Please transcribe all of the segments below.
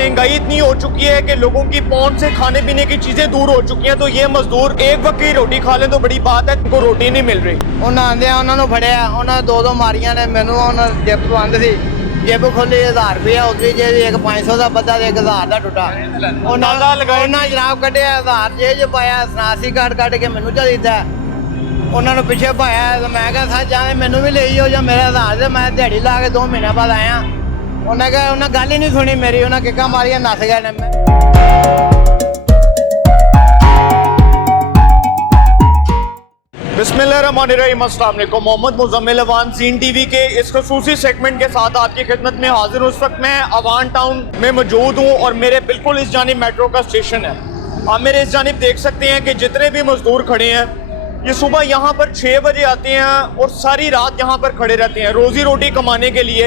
महंगाई इतनी हो चुकी है कि लोगों की पहुंच से खाने पीने की चीजें दूर हो चुकी हैं, तो ये मजदूर एक वक्त की रोटी खा लें तो बड़ी बात है, उनको रोटी नहीं मिल रही। ਉਹਨਾਂ ਆਂਦਿਆਂ ਉਹਨਾਂ ਨੂੰ ਫੜਿਆ, ਉਹਨਾਂ ਦੋ ਮਾਰੀਆਂ ਨੇ ਮੈਨੂੰ। ਉਹਨਾਂ ਜਿੱਪ ਬੰਦ ਸੀ, ਜਿੱਪ ਖੋਲੀ 1000 ਰੁਪਇਆ ਉਤਰੀ ਜੇ ਇੱਕ 500 ਦਾ ਬੱਦਾ ਤੇ 1000 ਦਾ ਟੁੱਟਾ। ਉਹਨਾਂ ਜਨਾਬ ਕੱਢਿਆ 1000 ਜੇ ਪਾਇਆ, ਸਨਾਸੀ ਕੱਢ ਕੇ ਮੈਨੂੰ ਚਾ ਦਿੱਤਾ। ਉਹਨਾਂ ਨੂੰ ਪਿੱਛੇ ਪਾਇਆ ਤੇ ਮੈਂ ਕਿਹਾ ਸਾ ਜਾਂ ਮੈਨੂੰ ਵੀ ਲਈ ਹੋ ਜਾਂ ਮੇਰਾ 1000 ਤੇ ਮੈਂ ਦਿਹਾੜੀ ਲਾ ਕੇ 2 ਮਹੀਨੇ ਬਾਅਦ ਆਇਆ। ਉਹਨਾਂ ਕਹੇ ਉਹਨਾਂ ਗੱਲ ਹੀ ਨਹੀਂ ਸੁਣੀ ਮੇਰੀ, ਉਹਨਾਂ ਕਿੱਕਾਂ ਮਾਰੀਆਂ ਨੱਸ ਗਏ ਨੇ। बिस्मिल्लाहिर्रहमानिर्रहीम, अस्सलाम वालेकुम। मोहम्मद मुज़म्मिल अवान सीन टीवी के इस खसूसी सेगमेंट के साथ आपकी खिदमत में हाजिर हूँ। उस वक्त मैं अवान टाउन में मौजूद हूँ और मेरे बिल्कुल इस जानिब मेट्रो का स्टेशन है। आप मेरे इस जानिब देख सकते हैं कि जितने भी मजदूर खड़े हैं ये सुबह यहाँ पर 6 बजे आते हैं और सारी रात यहाँ पर खड़े रहते हैं रोज़ी रोटी कमाने के लिए।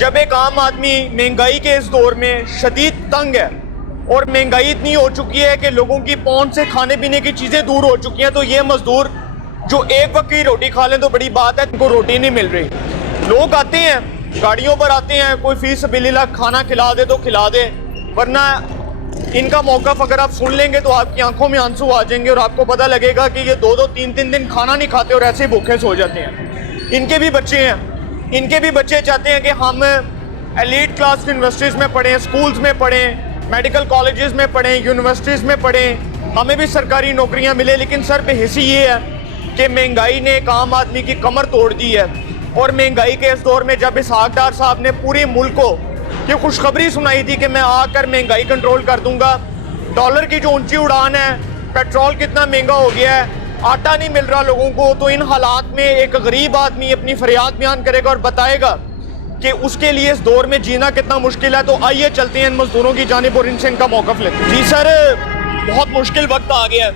जब एक आम आदमी महंगाई के इस दौर में शदीद तंग है और महंगाई इतनी हो चुकी है कि लोगों की पहुँच से खाने पीने की चीज़ें दूर हो चुकी हैं, तो ये मजदूर जो एक वक्त की रोटी खा लें तो बड़ी बात है, उनको रोटी नहीं मिल रही। लोग आते हैं, गाड़ियों पर आते हैं, कोई फीस बिल्ला खाना खिला दे तो खिला दे, वरना इनका मौक़िफ़ अगर आप सुन लेंगे तो आपकी आंखों में आंसू आ जाएंगे और आपको पता लगेगा कि ये 2-2, 3-3 दिन खाना नहीं खाते और ऐसे ही भूखे सो जाते हैं। इनके भी बच्चे हैं, इनके भी बच्चे चाहते हैं कि हम एलीट क्लास यूनिवर्सिटीज़ में पढ़ें, स्कूल्स में पढ़ें, मेडिकल कॉलेजेस में पढ़ें, यूनिवर्सिटीज़ में पढ़ें, हमें भी सरकारी नौकरियाँ मिले। लेकिन सर बेहिसी ये है कि महंगाई ने एक आम आदमी की कमर तोड़ दी है। और महंगाई के इस दौर में जब इसहाक डार साहब ने पूरे मुल्क को ये खुशखबरी सुनाई थी कि मैं आकर महंगाई कंट्रोल कर दूंगा, डॉलर की जो ऊंची उड़ान है, पेट्रोल कितना महंगा हो गया है, आटा नहीं मिल रहा लोगों को, तो इन हालात में एक गरीब आदमी अपनी फरियाद बयान करेगा और बताएगा कि उसके लिए इस दौर में जीना कितना मुश्किल है। तो आइए चलते हैं इन मजदूरों की जानिब और इनसे इनका मौक़िफ़ लेते हैं। जी सर, बहुत मुश्किल वक्त आ गया है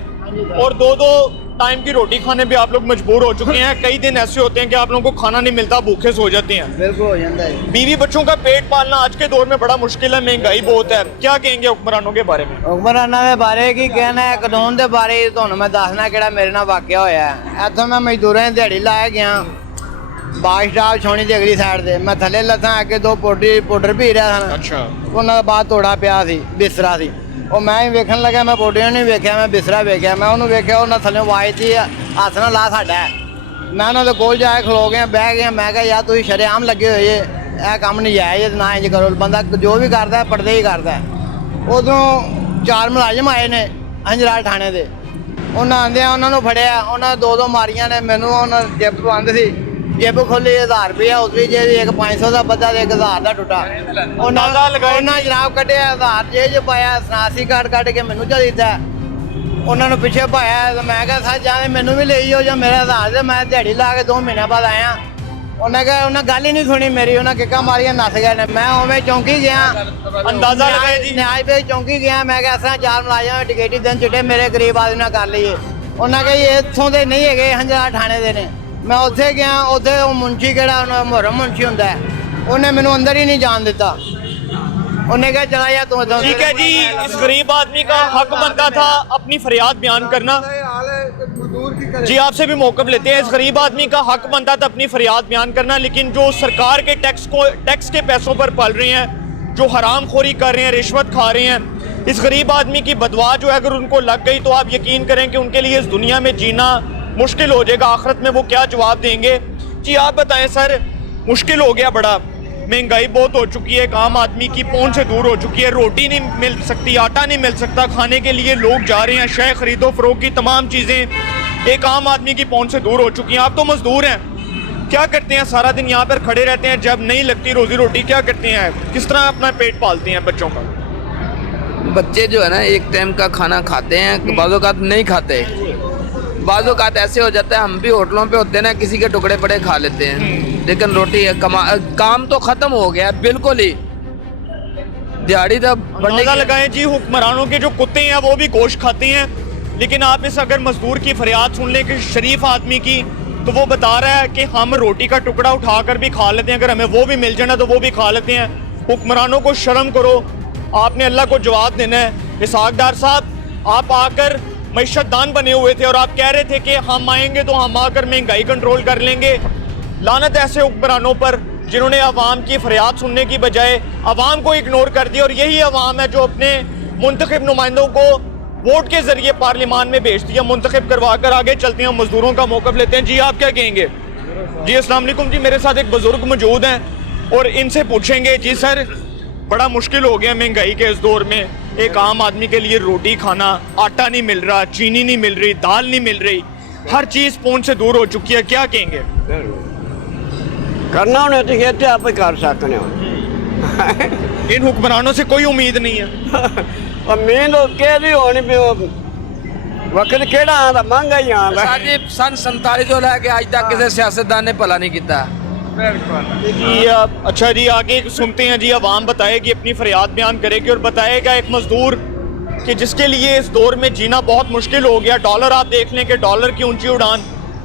और 2-2 टाइम की रोटी खाने पे आप लोग मजबूर हो चुके हैं। कई दिन ऐसे होते हैं कि आप लोगों को खाना नहीं मिलता, भूखे सो जाते हैं। बिल्कुल हो जाता है। बीवी बच्चों का पेट पालना आज के दौर में बड़ा मुश्किल है, महंगाई बहुत है। क्या कहेंगे हुक्मरानों के बारे में? हुक्मराना के बारे की कहना है, कानून के बारे ਤੁਹਾਨੂੰ मैं दसना ਕਿਹੜਾ ਮੇਰੇ ਨਾਲ ਵਾਕਿਆ ਹੋਇਆ ਹੈ। ਇੱਥੋਂ मैं मजदूरों की दिहाड़ी ला गया ਬਾਸ਼ ਸਟਾਪ ਛੋਣੀ ਦੀ ਅਗਲੀ ਸਾਈਡ ਤੇ। ਮੈਂ ਥੱਲੇ ਲੱਥਾਂ ਅੱਗੇ 2 ਪਾਊਡਰ ਪੀ ਰਿਹਾ ਸਨ। ਅੱਛਾ। ਉਹਨਾਂ ਦਾ ਬਾਅਦ ਤੋੜਾ ਪਿਆ ਸੀ, ਬਿਸਤਰਾ ਸੀ। ਉਹ ਮੈਂ ਹੀ ਵੇਖਣ ਲੱਗਾ, ਮੈਂ ਪੌੜੀਆਂ ਨਹੀਂ ਵੇਖਿਆ, ਮੈਂ ਬਿਸਤਰਾ ਵੇਖਿਆ। ਮੈਂ ਉਹਨੂੰ ਵੇਖਿਆ, ਉਹਨਾਂ ਥੱਲੇ ਆਵਾਜ਼ ਦੀ ਹੱਥ ਨਾਲ ਲਾ ਸਾਡਾ। ਮੈਂ ਉਹਨਾਂ ਦੇ ਕੋਲ ਜਾ ਕੇ ਖਲੋ ਗਿਆ, ਬਹਿ ਗਿਆ। ਮੈਂ ਕਿਹਾ ਯਾਰ ਤੁਸੀਂ ਸ਼ਰੇਆਮ ਲੱਗੇ ਹੋਏ ਜੇ, ਇਹ ਕੰਮ ਨਜਾਇਜ਼ ਨਾ ਇੰਜ ਕਰੋ। ਬੰਦਾ ਜੋ ਵੀ ਕਰਦਾ ਪੜਦੇ ਹੀ ਕਰਦਾ। ਉਦੋਂ 4 ਮੁਲਾਜ਼ਮ ਆਏ ਨੇ ਹੰਜਰਾਲ ਥਾਣੇ ਦੇ। ਉਹਨਾਂ ਆਂਦਿਆਂ ਉਹਨਾਂ ਨੂੰ ਫੜਿਆ, ਉਹਨਾਂ 2 ਮਾਰੀਆਂ ਨੇ ਮੈਨੂੰ। ਉਹਨਾਂ ਜਿੱਪ ਬੰਦ ਸੀ, ਜਿੱਪ ਖੋਲੀ 1000 ਰੁਪਇਆ ਉਤਰੀ ਜੇ ਇੱਕ 500 ਦਾ ਬੱਦਾ ਤੇ 1000 ਦਾ ਟੁੱਟਾ। ਉਹਨਾਂ ਜਨਾਬ ਕੱਢਿਆ 1000 ਜੇ ਪਾਇਆ, ਸਨਾਸੀ ਕੱਢ ਕੇ ਮੈਨੂੰ ਚਾ ਦਿੱਤਾ। ਉਹਨਾਂ ਨੂੰ ਪਿੱਛੇ ਪਾਇਆ ਤੇ ਮੈਂ ਕਿਹਾ ਸਾ ਜਾਂ ਮੈਨੂੰ ਵੀ ਲਈ ਹੋ ਜਾਂ ਮੇਰਾ 1000 ਤੇ ਮੈਂ ਦਿਹਾੜੀ ਲਾ ਕੇ 2 ਮਹੀਨੇ ਬਾਅਦ ਆਇਆ। ਉਹਨਾਂ ਕਹੇ ਉਹਨਾਂ ਗੱਲ ਹੀ ਨਹੀਂ ਸੁਣੀ ਮੇਰੀ, ਉਹਨਾਂ ਕਿੱਕਾਂ ਮਾਰੀਆਂ ਨੱਸ ਗਏ ਨੇ। ਮੈਂ ਉਵੇਂ ਚੌਂਕੀ ਗਿਆ, ਅੰਦਾਜ਼ਾ ਲਗਾਇਆ ਜੀ, ਨਿਆਜ ਪੇ ਚੌਂਕੀ ਗਿਆ। ਮੈਂ ਕਿਹਾ ਅਸਾਂ 4 ਮੁਲਾਜ਼ਮ ਟਿਕੇਟੀ ਦਿਨ ਚਿੱਟੇ ਮੇਰੇ ਗਰੀਬ ਆਦਮੀ ਨਾਲ ਕਰ ਲਈਏ। ਉਹਨਾਂ ਕਹੇ ਇੱਥੋਂ ਦੇ ਨਹੀਂ ਹੈਗੇ, ਹੰਜਰਾ ਥਾਣੇ ਦੇ ਨੇ। मैं उत्थे गया, उत्थे मुंशी केड़ा मुहर्रम मुंशी हुंदा है, उन्हें मैनू अंदर ही नहीं जान दिता। उन्हें कहा चला जा तू। ठीक है जी, इस गरीब आदमी का हक बनता था अपनी फरियाद बयान करना। जी आपसे भी मौक़िफ़ लेते हैं। इस गरीब आदमी का हक बनता था अपनी फरियाद बयान करना, लेकिन जो सरकार के टैक्स के पैसों पर पल रहे हैं, जो हराम खोरी कर रहे हैं, रिश्वत खा रहे हैं, इस गरीब आदमी की बदवा जो है अगर उनको लग गई तो आप यकीन करें कि उनके लिए इस दुनिया में जीना मुश्किल हो जाएगा। आखिरत में वो क्या जवाब देंगे? जी आप बताएं सर, मुश्किल हो गया बड़ा, महंगाई बहुत हो चुकी है, एक आम आदमी की पहुंच से दूर हो चुकी है, रोटी नहीं मिल सकती, आटा नहीं मिल सकता, खाने के लिए लोग जा रहे हैं, शय खरीदो फरोख की तमाम चीज़ें एक आम आदमी की पहुंच से दूर हो चुकी हैं। आप तो मजदूर हैं, क्या करते हैं? सारा दिन यहाँ पर खड़े रहते हैं, जब नहीं लगती रोजी रोटी क्या करते हैं? किस तरह अपना पेट पालते हैं बच्चों का? बच्चे जो है ना एक टाइम का खाना खाते हैं, बाज़ औक़ात नहीं खाते। बाज़ औक़ात ऐसे हो जाता है, हम भी होटलों पे होते हैं ना, किसी के टुकड़े पड़े खा लेते हैं, लेकिन रोटी काम तो ख़त्म हो गया बिल्कुल ही। दिहाड़ी तो अंदाज़ा लगाएं जी, हुक्मरानों के जो कुत्ते हैं वो भी गोश्त खाते हैं। लेकिन आप इस अगर मजदूर की फरियाद सुन लें कि शरीफ आदमी की, तो वो बता रहा है कि हम रोटी का टुकड़ा उठाकर भी खा लेते हैं, अगर हमें वो भी मिल जाना तो वो भी खा लेते हैं। हुक्मरानों को शर्म करो, आपने अल्लाह को जवाब देना है। इसहाक डार साहब, आप आकर मईशत दान बने हुए थे और आप कह रहे थे कि हम आएंगे तो हम आकर महंगाई कंट्रोल कर लेंगे। लानत ऐसे हुक्मरानों पर जिन्होंने अवाम की फरियाद सुनने की बजाय अवाम को इग्नोर कर दिया, और यही अवाम है जो अपने मुंतखब नुमाइंदों को वोट के जरिए पार्लियामान में भेज दिया, मुंतखब करवा कर। आगे चलते हैं, मजदूरों का मौक़िफ़ लेते हैं। जी आप क्या कहेंगे? जी अस्सलाम वालेकुम जी, मेरे साथ एक बुजुर्ग मौजूद हैं और इनसे पूछेंगे। जी सर, बड़ा मुश्किल हो गया महंगाई के इस दौर में, एक आम आदमी के लिए रोटी खाना, आटा नहीं मिल रहा, चीनी नहीं मिल रही, दाल नहीं मिल रही, हर चीज़ पहुंच से दूर हो चुकी है, क्या कहेंगे? करना होने तो कहते आप ही कर सकते हो। इन हुक्मरानों से कोई उम्मीद नहीं है। उम्मीद कह दी होनी भी वक्त केड़ा आंदा महंगाई आंदा। सर जी सन 47 ਤੋਂ ਲੈ ਕੇ ਅੱਜ तक किसी सियासतदान ने भला नहीं किया। जी अच्छा जी, आगे सुनते हैं जी। अवाम बताएगी, अपनी फरियाद बयान करेगी और बताएगा एक मजदूर कि जिसके लिए इस दौर में जीना बहुत मुश्किल हो गया। डॉलर आप देख लें कि डॉलर की ऊंची उड़ान,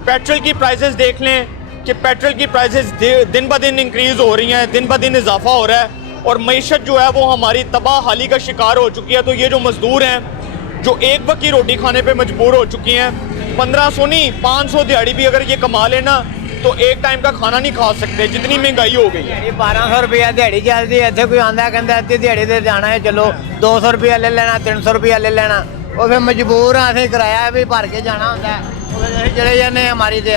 पेट्रोल की प्राइसेस देख लें कि पेट्रोल की प्राइसेस दिन ब दिन इंक्रीज़ हो रही हैं, दिन ब दिन इजाफा हो रहा है, और मईशत जो है वो हमारी तबाह हाली का शिकार हो चुकी है। तो ये जो मजदूर हैं जो एक वक्त की रोटी खाने पे मजबूर हो चुकी हैं, 1500 नहीं 500 दिहाड़ी भी अगर ये कमा लेना तो एक टाइम का खाना नहीं खा सकते, जितनी महंगाई हो गई है। 1200 रुपया दिहाड़ी चलती है, इतने कोई आंदा कहता अद्धी दिहाड़ी ते जाना है, चलो 200 रुपया ले लेना, 300 रुपया ले लेना, वो फिर मजबूर हाँ असें किराया भी भर के जाना होता है, वो फिर असीं चले जाने हमारी ते।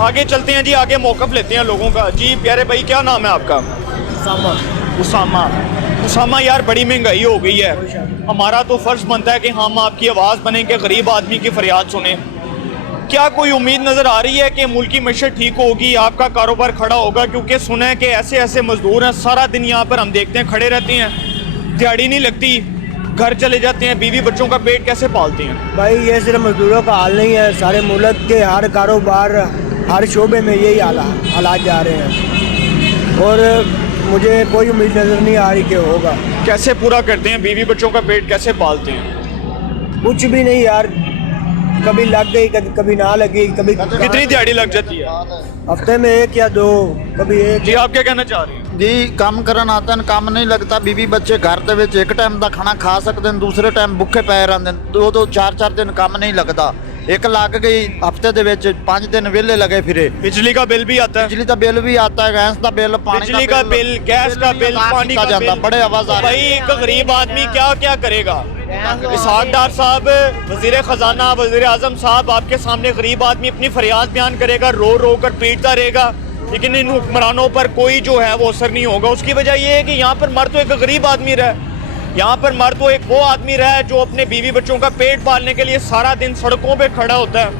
आगे चलते हैं जी, आगे मौक़िफ़ लेते हैं लोगों का। जी प्यारे भाई, क्या नाम है आपका? उसामा। उसामा यार, बड़ी महंगाई हो गई है, हमारा तो फ़र्ज़ बनता है कि हम आपकी आवाज़ बने कि गरीब आदमी की फरियाद सुने। क्या कोई उम्मीद नज़र आ रही है कि मुल्क की मईशत ठीक होगी, आपका कारोबार खड़ा होगा? क्योंकि सुना है कि ऐसे ऐसे मजदूर हैं, सारा दिन यहाँ पर हम देखते हैं खड़े रहते हैं, दिहाड़ी नहीं लगती, घर चले जाते हैं, बीवी बच्चों का पेट कैसे पालते हैं? भाई ये सिर्फ मजदूरों का हाल नहीं है, सारे मुल्क के हर कारोबार हर शोबे में यही हालात जा रहे हैं, और मुझे कोई उम्मीद नज़र नहीं आ रही कि होगा। कैसे पूरा करते हैं, बीवी बच्चों का पेट कैसे पालते हैं? कुछ भी नहीं यार, कभी लग गई कभी ना लगी, कभी कितनी दिहाड़ी लग जाती है? हफ्ते में 1 या 2, कभी 1। जी आप क्या कहना चाह रहे हैं? जी काम करन आते हैं, काम नहीं लगता, बीवी बच्चे घर ਦੇ ਵਿੱਚ ਇੱਕ ਟਾਈਮ ਦਾ ਖਾਣਾ ਖਾ ਸਕਦੇ ਨੇ, ਦੂਸਰੇ ਟਾਈਮ ਭੁੱਖੇ ਪਏ ਰਹਿੰਦੇ ਨੇ, 2-2 4-4 ਦਿਨ ਕੰਮ ਨਹੀਂ ਲੱਗਦਾ, एक ਲੱਗ गई हफ्ते ਦੇ ਵਿੱਚ 5 दिन वेले लगे फिरे। बिजली का बिल भी आता है, बिजली का बिल भी आता है, गैस का बिल, पानी बिजली का बिल, गैस का बिल, पानी का बिल, बड़े आवाज आ भाई एक गरीब आदमी क्या क्या करेगा? इसहाक डार साहब, वजीर खजाना, वजीर आजम साहब, आपके सामने गरीब आदमी अपनी फरियाद बयान करेगा, रो रो कर पीटता रहेगा, लेकिन इन हुक्मरानों पर कोई जो है वो असर नहीं होगा। उसकी वजह यह है कि यहाँ पर मर तो एक गरीब आदमी रहा, यहाँ पर मर तो एक वो आदमी रहा है जो अपने बीवी बच्चों का पेट पालने के लिए सारा दिन सड़कों पे खड़ा होता है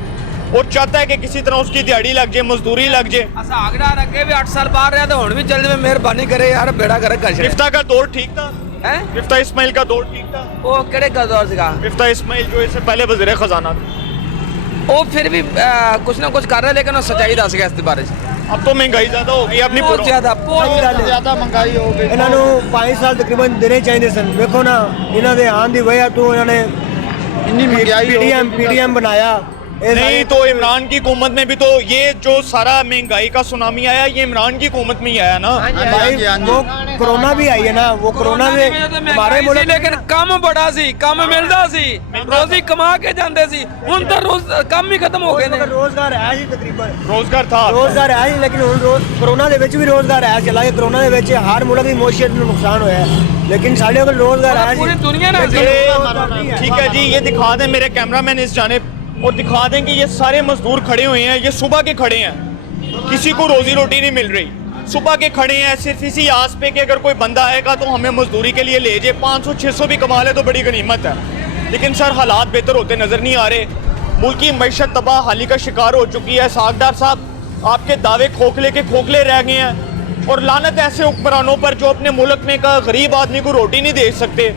और चाहता है कि किसी तरह उसकी दिहाड़ी लग जाए, मजदूरी लग जाए। आगड़ा रखे भी 8 साल बाहर रहा तो हुण भी चल जाए, मेहरबानी करे यार, बेड़ा करे कर। मिफ्ता का दौर ठीक था, हैं? मिफ्ता इस्माइल का दौर ठीक था। वो केड़े का दौर सीगा? मिफ्ता इस्माइल जो इससे पहले वजीर खजाना था, वो फिर भी कुछ ना कुछ कर रहा है, लेकिन वो सच्चाई दस गया इस बारे में। अब तो महंगाई ज्यादा हो गई, अपनी बहुत ज्यादा ਜ਼ਿਆਦਾ ਮਹਿੰਗਾਈ ਹੋ ਗਈ। ਇਹਨਾਂ ਨੂੰ 5 ਸਾਲ ਤਕਰੀਬਨ ਦੇਣੇ ਚਾਹੀਦੇ ਸਨ। ਵੇਖੋ ਨਾ, ਇਹਨਾਂ ਦੇ ਆਉਣ ਦੀ ਵਜ੍ਹਾ ਤੋਂ ਇਹਨਾਂ ਨੇ ਇੰਨੀ ਮਹਿੰਗਾਈ ਹੋ ਗਈ। पीडीएम बनाया। नहीं तो इमरान की हुकूमत में भी तो ये जो सारा महंगाई का सुनामी आया, ये इमरान की हुकूमत में ही आया ना। भाई वो कोरोना भी आई है ना, वो कोरोना से हमारे मुल्क, लेकिन कम बड़ा सी, कम मिलता सी, रोजी कमा के जाते सी, हुण तो रोज कम ही खत्म हो गए ने। रोजगार है जी, तकरीबन रोजगार था, रोजगार है जी, लेकिन हुण कोरोना ਦੇ ਵਿੱਚ ਵੀ ਰੋਜ਼ਗਾਰ ਹੈ ਚਲਾ ਗਿਆ। कोरोना ਦੇ ਵਿੱਚ हर मुल्क ਦੀ ਮੋਸ਼ੀਅਤ ਨੂੰ ਨੁਕਸਾਨ ਹੋਇਆ, लेकिन ਸਾਡੇ ਕੋਲ रोजगार है पूरी दुनिया ने ठीक है जी, ये दिखा दें मेरे कैमरामैन इस जानिब और दिखा दें कि ये सारे मजदूर खड़े हुए हैं, ये सुबह के खड़े हैं, किसी को रोजी रोटी नहीं मिल रही, सुबह के खड़े हैं सिर्फ इसी आस पे कि अगर कोई बंदा आएगा तो हमें मजदूरी के लिए ले जाए, 500-600 भी कमा ले तो बड़ी गनीमत है। लेकिन सर हालात बेहतर होते नज़र नहीं आ रहे, मुल्क की मईशत तबाह हाली का शिकार हो चुकी है। सागदार साहब, आपके दावे खोखले के खोखले रह गए हैं, और लानत ऐसे हुक्मरानों पर जो अपने मुल्क में का गरीब आदमी को रोटी नहीं दे सकते,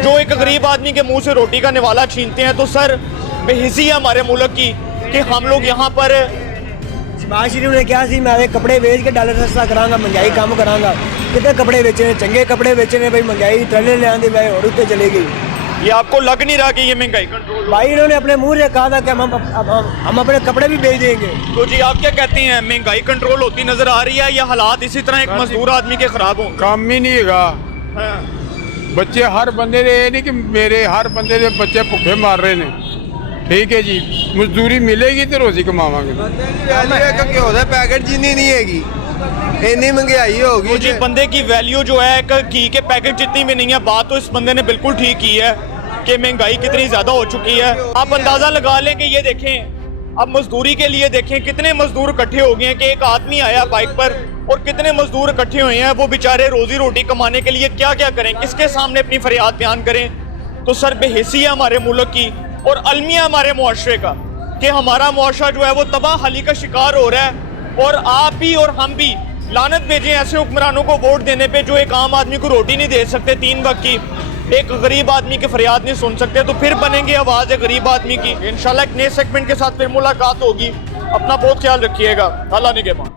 जो एक गरीब आदमी के मुंह से रोटी का निवाला छीनते हैं। तो सर बेहिसी है हमारे मुल्क की कि हम लोग यहाँ पर शहबाज शरीफ ने कहा सी मैं कपड़े बेच के डॉलर सस्ता करांगा, महंगाई कम करांगा, कितने कपड़े बेचे, चंगे कपड़े बेचे ने भाई, महंगाई थल्ले ले आंदी भाई और उत्ते चली गई। ये आपको लग नहीं रहा कि ये महंगाई कंट्रोल? भाई इन्होंने अपने मुंह से कहा था कि हम अपने कपड़े भी बेच देंगे। तो जी आप क्या कहते हैं, महंगाई कंट्रोल होती नजर आ रही है या हालात इसी तरह एक मजदूर आदमी के खराब होंगे? ਕੰਮ ਹੀ ਨਹੀਂ ਹੈਗਾ। ਬੱਚੇ ਹਰ ਬੰਦੇ ਦੇ, ਇਹ ਨਹੀਂ ਕਿ ਮੇਰੇ ਹਰ ਬੰਦੇ ਦੇ ਬੱਚੇ ਭੁੱਖੇ ਮਰ ਰਹੇ ਨੇ। ਠੀਕ ਹੈ ਜੀ, ਮਜ਼ਦੂਰੀ ਮਿਲੇਗੀ ਤੇ ਰੋਜ਼ੀ ਕਮਾਵਾਂਗੇ। ਇੱਕ ਘਿਓ ਦੇ ਪੈਕੇਟ ਜਿੰਨੀ ਨਹੀਂ ਹੈਗੀ, ਇੰਨੀ ਮਹਿੰਗਾਈ ਹੋ तो ਗਈ जी बंदे की वैल्यू जो है एक घी के पैकेट जितनी भी नहीं है। बात तो इस बंदे ने बिल्कुल ठीक की है कि महंगाई कितनी ज़्यादा हो चुकी है। आप अंदाज़ा लगा लें कि ये देखें, अब मजदूरी के लिए देखें कितने मजदूर इकट्ठे हो गए हैं कि एक आदमी आया बाइक पर और कितने मजदूर इकट्ठे हुए हैं। वो बेचारे रोजी रोटी कमाने के लिए क्या क्या करें, किसके सामने अपनी फरियाद बयान करें। तो सर बेहिसी है हमारे मुल्क की और अलमिया हमारे मुआशरे का कि हमारा मुआशरा जो है वो तबाहली का शिकार हो रहा है। और आप भी और हम भी लानत भेजें ऐसे हुक्मरानों को वोट देने पे जो एक आम आदमी को रोटी नहीं दे सकते 3 वक्त की, एक गरीब आदमी की फरियाद नहीं सुन सकते। तो फिर बनेंगे आवाज़ है गरीब आदमी की। इंशाल्लाह एक नए सेगमेंट के साथ फिर मुलाकात होगी। अपना बहुत ख्याल रखिएगा। अल्लाह निगहबान।